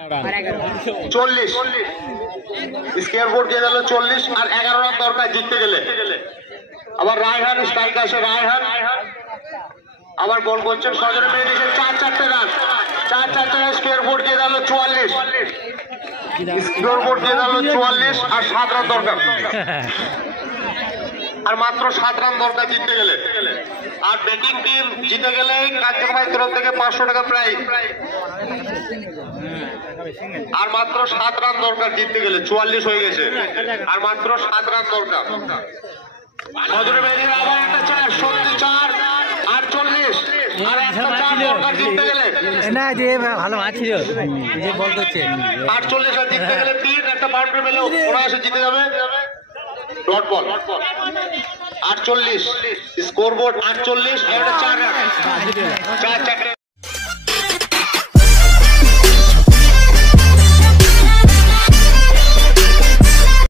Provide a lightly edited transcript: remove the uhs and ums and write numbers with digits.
40 square board দিয়ে গেল 40 আর 11 run দরকার জিততে গেলে। আবার রায়হান স্ট্রাইক আসে, রায়হান আবার গোল করছেন সজনে মেহেদী, 4-4 রান, 4-4 রান। স্কোয়ার বোর্ড দিয়ে গেল 44, স্কোয়ার বোর্ড দিয়ে গেল 44 আর 7 রান দরকার, আর মাত্র 7 রান দরকার জিততে গেলে। আর ব্যাটিং টিম জিতে গেলে কাঞ্চন ভাই তরফ থেকে 500 টাকা প্রাইজ, আর মাত্র 7 রান দরকার জিততে গেলে। 44 হয়ে গেছে, আর মাত্র 7 রান দরকার। সজনে মেহেদীর আবার একটা 4, 74, 48 আর একটা 4 দরকার জিততে গেলে। না যে ভালো আছিল যে বল করছে 48 আর জিততে গেলে 3, একটা বাউন্ডারি পেলে 19 জিতে যাবে। ডট বল 48, স্কোর বোর্ড 48 আর 4 রান, 4-4।